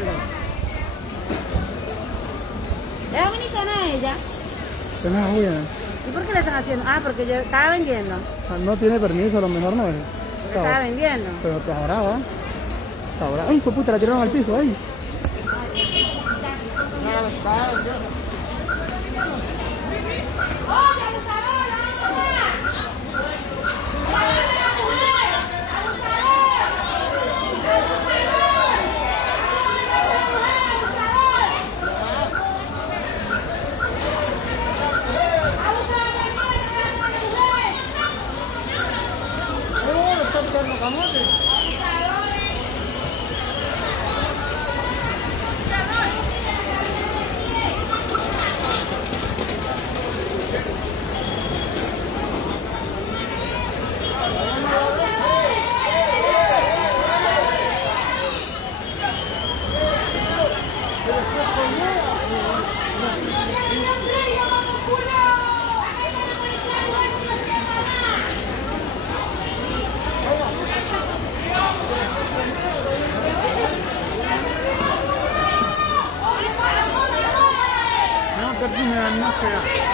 esperando. ¿Es dominicana ella? ¿Qué más buena? ¿Y por qué le están haciendo? Ah, porque yo estaba vendiendo. No tiene permiso, a lo mejor no es. Estaba vendiendo. Pero está brava. Está brava. ¡Ay, hijo de puta! La tiraron al piso, ¡ay! No, pero me dan más fea.